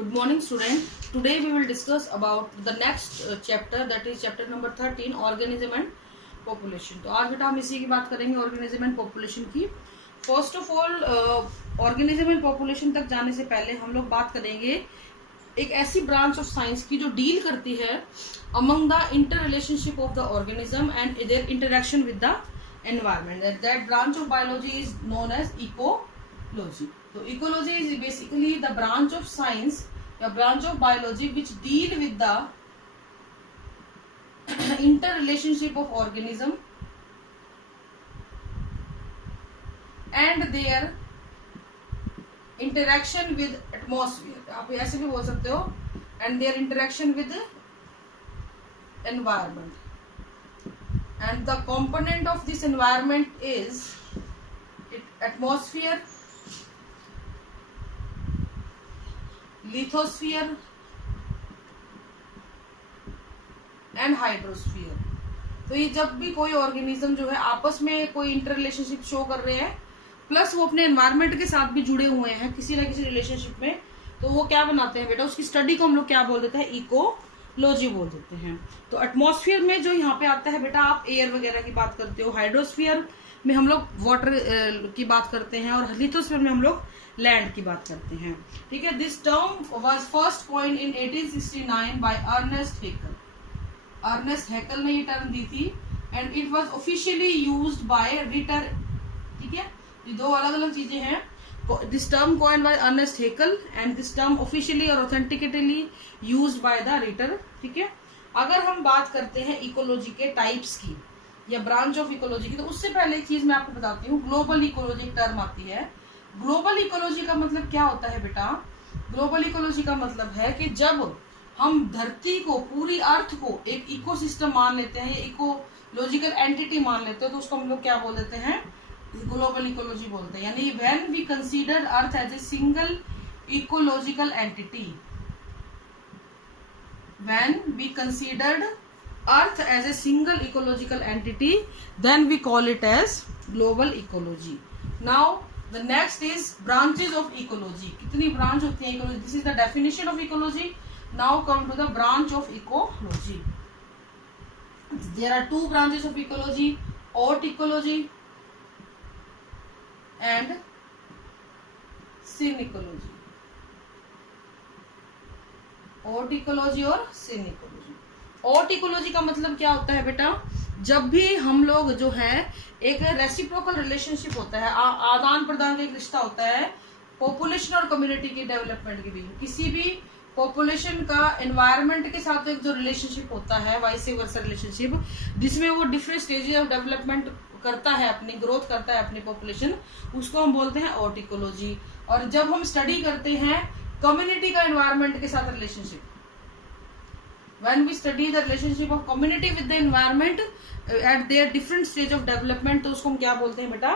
Good morning, student. Today we will discuss about the next chapter, that is chapter number 13, organism and population. तो आज बेटा हम इसी की बात करेंगे, organism and population की. First of all organism and population तक जाने से पहले हम लोग बात करेंगे एक ऐसी ब्रांच ऑफ साइंस की जो डील करती है among the inter relationship of the organism and their interaction with the environment. That branch of biology is known as ecology. So ecology is basically the branch of science, a branch of biology which deal with the interrelationship of organism and their interaction with atmosphere. आप ऐसे भी बोल सकते हो, and their interaction with the environment. And the component of this environment is atmosphere, lithosphere and hydrosphere. तो ये जब भी कोई ऑर्गेनिज्म जो है आपस में कोई इंटर रिलेशनशिप शो कर रहे हैं, प्लस वो अपने एनवायरनमेंट के साथ भी जुड़े हुए हैं किसी ना किसी रिलेशनशिप में, तो वो क्या बनाते हैं बेटा, उसकी स्टडी को हम लोग क्या बोल देते हैं, इकोलॉजी बोल देते हैं. तो एटमॉस्फेयर में जो यहाँ पे आता है बेटा, आप एयर वगैरह की बात करते हो, हाइड्रोस्फीयर में हम लोग वाटर की बात करते हैं, और लिथोस्फीयर में हम लोग लैंड की बात करते हैं. ठीक है. This term was first coined in 1869 by Ernest Haeckel. Ernest Haeckel ने ये टर्म दी थी and it was officially used by Ritter. ठीक है. ये दो अलग अलग चीजें हैं. This term coined by Ernest Haeckel and this term officially और authentically used by the Ritter. ठीक है. अगर हम बात करते हैं इकोलॉजी के टाइप्स की या ब्रांच ऑफ इकोलॉजी की, तो उससे पहले एक चीज मैं आपको बताती हूँ. ग्लोबल इकोलॉजी टर्म आती है. ग्लोबल इकोलॉजी का मतलब क्या होता है बेटा? ग्लोबल इकोलॉजी का मतलब है कि जब हम धरती को, पूरी अर्थ को एक इकोसिस्टम मान लेते हैं, इकोलॉजिकल एंटिटी मान लेते हैं, तो उसको हम लोग क्या बोल देते हैं, ग्लोबल इकोलॉजी बोलते हैं. यानी when we consider earth as a single ecological entity, when we considered earth as a single ecological entity, then we call it as global ecology. Now the next is branches of ecology. कितनी branch होती है ecology? This is the definition of ecology. Now come to the branch of ecology. There are two branches of ecology: haute ecology and synecology. haute ecology और synecology. haute ecology का मतलब क्या होता है बेटा? जब भी हम लोग जो है एक रेसिप्रोकल रिलेशनशिप होता है, आदान प्रदान का एक रिश्ता होता है पॉपुलेशन और कम्युनिटी की डेवलपमेंट के बीच. किसी भी पॉपुलेशन का एनवायरनमेंट के साथ एक जो रिलेशनशिप होता है, वाइस वर्सा रिलेशनशिप, जिसमें वो डिफरेंट स्टेजेस ऑफ डेवलपमेंट करता है, अपनी ग्रोथ करता है अपनी पॉपुलेशन, उसको हम बोलते हैं haute ecology. और जब हम स्टडी करते हैं कम्युनिटी का एनवायरनमेंट के साथ relationship, when we study the relationship of community with the environment at their different stage of development, तो उसको हम क्या बोलते हैं बेटा,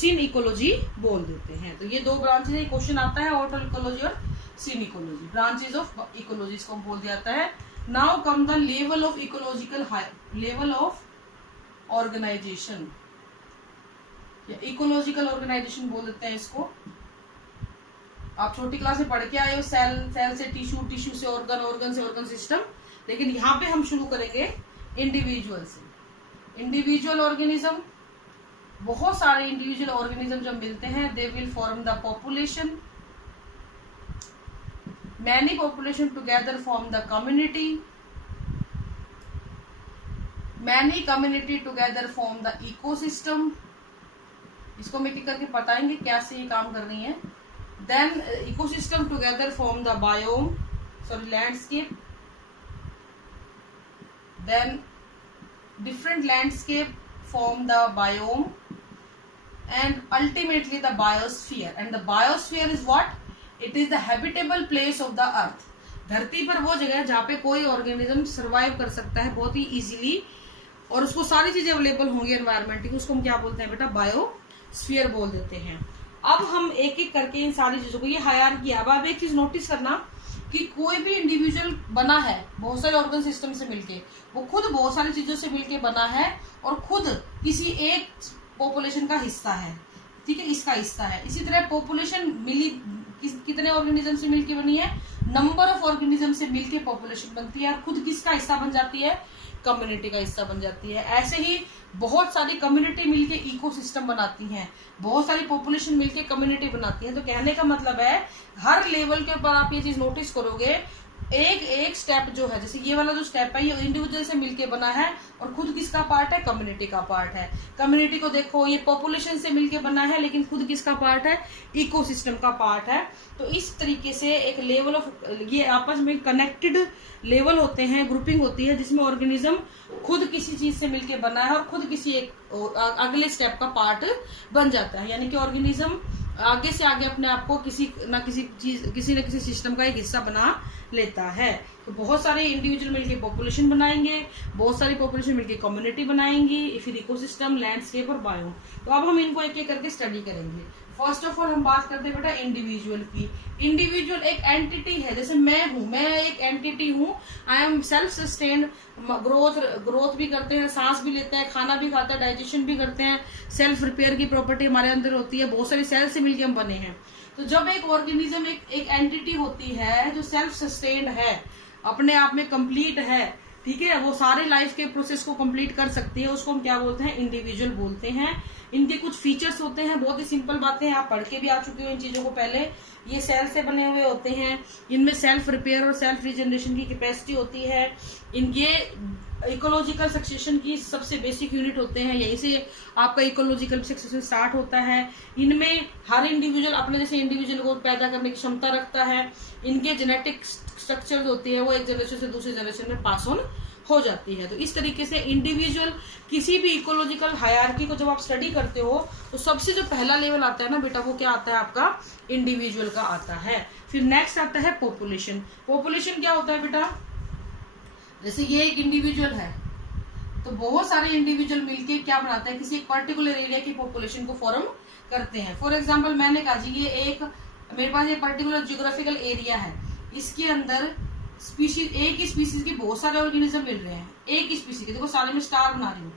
synecology बोल देते हैं. तो ये दो ब्रांचेस है. क्वेश्चन आता है haute ecology और synecology, branches of ecology इसको हम बोल दिया जाता है. Now come the level of ecological level of organization, या ecological organization बोल देते हैं इसको. आप छोटी क्लास में पढ़ के आए हो, सेल से टिश्यू, टिश्यू से ऑर्गन, ऑर्गन से ऑर्गन सिस्टम. लेकिन यहाँ पे हम शुरू करेंगे इंडिविजुअल से. इंडिविजुअल ऑर्गेनिज्म, बहुत सारे इंडिविजुअल ऑर्गेनिज्म जब मिलते हैं, they will form the population. Many population together form the community. Many community together form the ecosystem. इसको हम एक करके बताएंगे कैसे ये काम कर रही हैं. Then ecosystem together form the biome, sorry, landscape. Then different landscape form the biome, and ultimately the biosphere. And the biosphere is what? It is the habitable place of the earth. धरती पर वो जगह है जहाँ पे कोई organism survive कर सकता है बहुत ही इजीली, और उसको सारी चीजें अवेलेबल होंगी एनवायरनमेंट की, उसको हम क्या बोलते हैं बेटा, बायोस्फीयर बोल देते हैं. अब हम एक एक करके इन सारी चीजों को, ये हायरार्की है. अब आप एक चीज नोटिस करना कि कोई भी इंडिविजुअल बना है बहुत सारे ऑर्गन सिस्टम से मिलके, वो खुद बहुत सारी चीजों से मिलके बना है, और खुद किसी एक पॉपुलेशन का हिस्सा है. ठीक है, इसका हिस्सा है. इसी तरह पॉपुलेशन मिली कितने ऑर्गेनिज्म से मिलकर बनी है, नंबर ऑफ ऑर्गेनिज्म से मिलके पॉपुलेशन बनती है, और खुद किसका हिस्सा बन जाती है, कम्युनिटी का हिस्सा बन जाती है। ऐसे ही बहुत सारी कम्युनिटी मिलके इकोसिस्टम बनाती हैं, बहुत सारी पॉपुलेशन मिलके कम्युनिटी बनाती है। तो कहने का मतलब है हर लेवल के ऊपर आप ये चीज नोटिस करोगे, एक एक स्टेप जो है, जैसे ये वाला जो स्टेप है ये इंडिविजुअल से मिलके बना है, और खुद किसका पार्ट है, कम्युनिटी का पार्ट है। कम्युनिटी को देखो, ये पॉपुलेशन से मिलके बना है, लेकिन खुद किसका पार्ट है, इकोसिस्टम का पार्ट है। तो इस तरीके से एक लेवल ऑफ, ये आपस में कनेक्टेड लेवल होते हैं, ग्रुपिंग होती है, जिसमें ऑर्गेनिज्म खुद किसी चीज से मिलके बना है और खुद किसी एक अगले स्टेप का पार्ट बन जाता है। यानी कि ऑर्गेनिज्म आगे से आगे अपने आप को किसी न किसी सिस्टम का एक हिस्सा बना लेता है। तो बहुत सारे इंडिविजुअल मिलके पॉपुलेशन बनाएंगे, बहुत सारी पॉपुलेशन मिलके कम्युनिटी बनाएंगी, फिर इकोसिस्टम, लैंडस्केप और बायो। तो अब हम इनको एक एक करके स्टडी करेंगे। फर्स्ट ऑफ ऑल हम बात करते हैं बेटा इंडिविजुअल की। इंडिविजुअल एक एंटिटी है, जैसे मैं हूं, मैं एक एंटिटी हूं, I am self sustained, growth भी करते हैं, सांस भी लेते हैं, खाना भी खाते हैं, डाइजेशन भी करते हैं, सेल्फ रिपेयर की प्रॉपर्टी हमारे अंदर होती है, बहुत सारी सेल से मिलकर हम बने हैं। तो जब एक ऑर्गेनिज्म एक एंटिटी होती है जो सेल्फ सस्टेन्ड है, अपने आप में कंप्लीट है, ठीक है, वो सारे लाइफ के प्रोसेस को कंप्लीट कर सकती है, उसको हम क्या बोलते हैं, इंडिविजुअल बोलते हैं। इनके कुछ फीचर्स होते हैं, बहुत ही सिंपल बातें हैं, आप पढ़ के भी आ चुके हो इन चीजों को पहले। ये सेल से बने हुए होते हैं, इनमें सेल्फ रिपेयर और सेल्फ रिजनरेशन की कैपेसिटी होती है, इनके इकोलॉजिकल सक्सेशन की सबसे बेसिक यूनिट होते हैं, यहीं से आपका इकोलॉजिकल सक्सेशन स्टार्ट होता है। इनमें हर इंडिविजुअल अपने जैसे इंडिविजुअल को पैदा करने की क्षमता रखता है। इनके जेनेटिक स्ट्रक्चर होती है वो एक जनरेशन से दूसरी जनरेशन में पास ऑन हो जाती है। तो इस तरीके से इंडिविजुअल किसी भी इकोलॉजिकल हायरार्की को जब आप स्टडी करते हो तो सबसे जो पहला लेवल आता है ना बेटा, वो क्या आता है आपका, इंडिविजुअल का आता है। फिर नेक्स्ट आता है पॉपुलेशन। पॉपुलेशन क्या होता है बेटा, जैसे ये एक इंडिविजुअल है, तो बहुत सारे इंडिविजुअल मिलके क्या बनाते हैं, किसी एक पर्टिकुलर एरिया की पॉपुलेशन को फॉर्म करते हैं। फॉर एग्जाम्पल मैंने कहा जी ये एक मेरे पास ये पर्टिकुलर जियोग्राफिकल एरिया है, इसके अंदर स्पीशीज, एक ही स्पीशीज के बहुत सारे ऑर्गेनिज्म मिल रहे हैं, एक ही स्पीशीज के, देखो सारे में स्टार बना रही हूँ,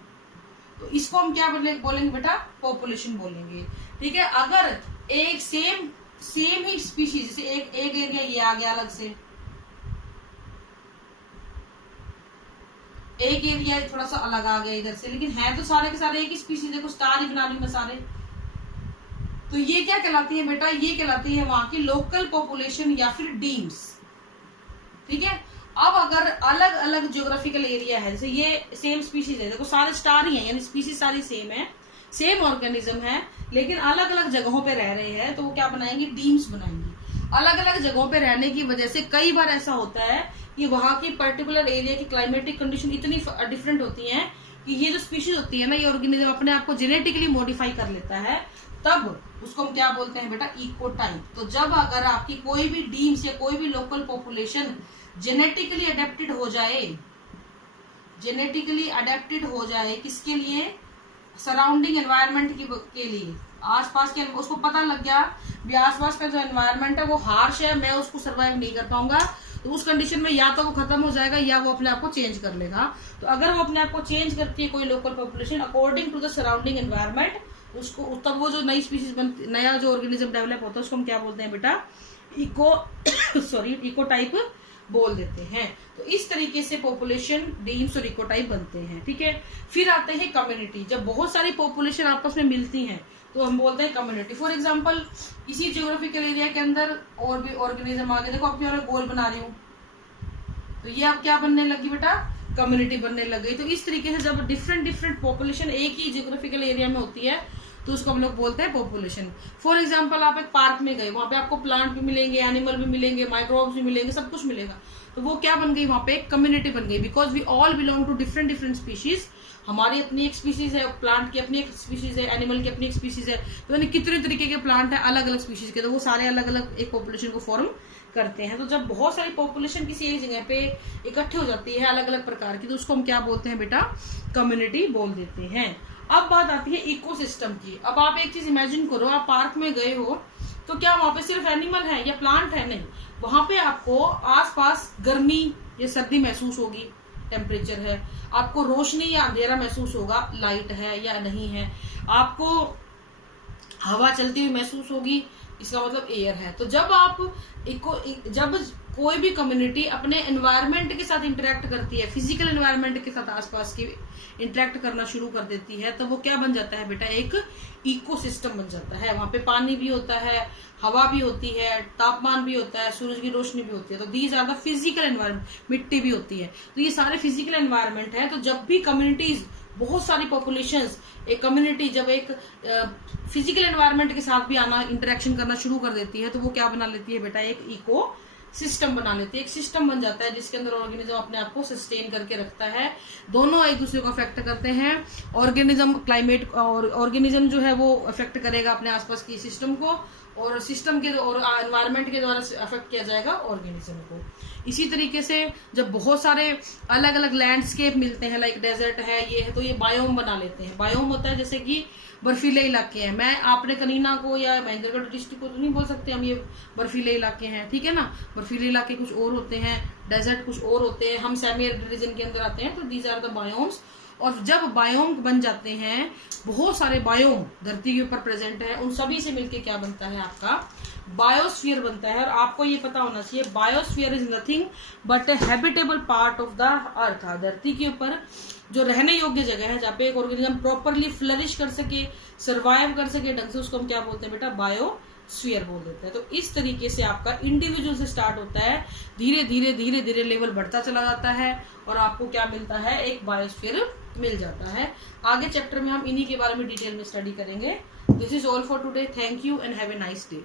तो इसको हम क्या बोलेंगे बेटा, पॉपुलेशन बोलेंगे। ठीक है, अगर एक सेम ही स्पीशीज, जैसे एक एरिया ये आ गया अलग से, एक एरिया थोड़ा सा अलग आ गया इधर से, लेकिन है तो सारे के सारे एक ही स्पीशीज, देखो स्टार ही बना रही मैं सारे, तो ये क्या कहलाती है बेटा, ये कहलाती है वहां की लोकल पॉपुलेशन या फिर डीम्स। ठीक है, अब अगर अलग अलग ज्योग्राफिकल एरिया है, जैसे ये सेम स्पीशीज है, देखो सारे स्टार ही हैं, यानी स्पीशीज सारी सेम है, सेम ऑर्गेनिज्म है, लेकिन अलग अलग जगहों पे रह रहे हैं, तो वो क्या बनाएंगे, डीम्स बनाएंगे। अलग अलग जगहों पे रहने की वजह से कई बार ऐसा होता है कि वहां की पर्टिकुलर एरिया की क्लाइमेटिक कंडीशन इतनी डिफरेंट होती है कि ये जो स्पीशीज होती है ना, ये ऑर्गेनिज्म अपने आप को जेनेटिकली मॉडिफाई कर लेता है, तब उसको हम क्या बोलते हैं बेटा, इकोटाइप। तो जब अगर आपकी कोई भी डीम्स या कोई भी लोकल पॉपुलेशन जेनेटिकली अडेप्टेड हो जाए किसके लिए, सराउंडिंग एनवायरनमेंट के लिए, आसपास के, उसको पता लग गया भी आसपास का जो एनवायरनमेंट है वो हार्श है, मैं उसको सर्वाइव नहीं कर पाऊंगा, तो उस कंडीशन में या तो वो खत्म हो जाएगा या वो अपने आप को चेंज कर लेगा। तो अगर वो अपने आप को चेंज करती है कोई local population according to the surrounding environment, उसको तब वो जो नई स्पीशीज बनती, नया जो ऑर्गेनिज्म डेवलप होता है, उसको हम क्या बोलते हैं बेटा, इकोटाइप बोल देते हैं। तो इस तरीके से पॉपुलेशन, डीम्स और इकोटाइप बनते हैं। ठीक है, फिर आते हैं कम्युनिटी। जब बहुत सारी पॉपुलेशन आपस में मिलती हैं तो हम बोलते हैं कम्युनिटी। फॉर एग्जांपल इसी ज्योग्राफिकल एरिया के अंदर और भी ऑर्गेनिज्म आ गए, देखो अब मैं गोल बना रही हूँ, तो ये अब क्या बनने लगी बेटा, कम्युनिटी बनने लग गई। तो इस तरीके से जब डिफरेंट पॉपुलेशन एक ही ज्योग्राफिकल एरिया में होती है तो उसको हम लोग बोलते हैं पॉपुलेशन। फॉर एग्जांपल आप एक पार्क में गए, वहां पे आपको प्लांट भी मिलेंगे, एनिमल भी मिलेंगे, माइक्रोब्स भी मिलेंगे, सब कुछ मिलेगा, तो वो क्या बन गई, वहां पे एक कम्युनिटी बन गई, because we all belong to different species. हमारी अपनी एक स्पीशीज है, प्लांट की अपनी एक स्पीशीज है, एनिमल की अपनी एक स्पीशीज है, तो यानी कितने तरीके के प्लांट है अलग अलग स्पीशीज के, तो वो सारे अलग अलग एक पॉपुलेशन को फॉर्म करते हैं। तो जब बहुत सारी पॉपुलेशन किसी एक जगह पे इकट्ठी हो जाती है अलग अलग प्रकार की, तो उसको हम क्या बोलते हैं बेटा, कम्युनिटी बोल देते हैं। अब बात आती है इकोसिस्टम की। अब आप एक चीज इमेजिन करो, आप पार्क में गए हो, तो क्या वहां पे सिर्फ एनिमल है या प्लांट है, नहीं, वहां पे आपको आसपास गर्मी या सर्दी महसूस होगी, टेम्परेचर है, आपको रोशनी या अंधेरा महसूस होगा, लाइट है या नहीं है, आपको हवा चलती हुई महसूस होगी, इसका मतलब एयर है। तो जब आप जब कोई भी कम्युनिटी अपने एनवायरनमेंट के साथ इंटरेक्ट करती है, फिजिकल एनवायरनमेंट के साथ आसपास की इंटरेक्ट करना शुरू कर देती है, तो वो क्या बन जाता है बेटा, एक इकोसिस्टम बन जाता है। वहां पे पानी भी होता है, हवा भी होती है, तापमान भी होता है, सूरज की रोशनी भी होती है। तो these are the physical environment, मिट्टी भी होती है। तो ये सारे फिजिकल एनवायरनमेंट है। तो जब भी कम्युनिटीज, बहुत सारी पॉपुलेशंस, एक कम्युनिटी जब एक फिजिकल एनवायरनमेंट के साथ भी आना, इंटरेक्शन करना शुरू कर देती है, तो वो क्या बना लेती है बेटा, एक इको सिस्टम बना लेती है। एक सिस्टम बन जाता है जिसके अंदर ऑर्गेनिज्म अपने आप को सस्टेन करके रखता है। दोनों एक दूसरे को अफेक्ट करते हैं। ऑर्गेनिज्म, क्लाइमेट और ऑर्गेनिज्म जो है वो अफेक्ट करेगा अपने आसपास की सिस्टम को, और सिस्टम के और एनवायरनमेंट के द्वारा अफेक्ट किया जाएगा ऑर्गेनिज्म को। इसी तरीके से जब बहुत सारे अलग अलग लैंडस्केप मिलते हैं, लाइक डेजर्ट है, ये है, तो ये बायोम बना लेते हैं। बायोम होता है जैसे कि बर्फीले इलाके हैं। मैं आपने कनीना को या महेंद्रगढ़ डिस्ट्रिक्ट को तो नहीं बोल सकते हम ये बर्फीले इलाके हैं, ठीक है ना। बर्फीले इलाके कुछ और होते हैं, डेजर्ट कुछ और होते हैं, हम सेमी एरिड रीजन के अंदर आते हैं। तो दीज आर द बायोम्स। और जब बायोम बन जाते हैं, बहुत सारे बायोम धरती के ऊपर प्रेजेंट है, उन सभी से मिलके क्या बनता है, आपका बायोस्फीयर बनता है। और आपको ये पता होना चाहिए, biosphere is nothing but A habitable part of the earth. धरती के ऊपर जो रहने योग्य जगह है, जहाँ पे एक ऑर्गेनिज्म प्रॉपरली फ्लरिश कर सके, सर्वाइव कर सके ढंग से, उसको हम क्या बोलते हैं बेटा, बायोस्फीयर बोल देते हैं। तो इस तरीके से आपका इंडिविजुअल से स्टार्ट होता है, धीरे धीरे धीरे धीरे लेवल बढ़ता चला जाता है, और आपको क्या मिलता है, एक बायोस्फीयर मिल जाता है। आगे चैप्टर में हम इन्हीं के बारे में डिटेल में स्टडी करेंगे। This is all for today. Thank you and have a nice day.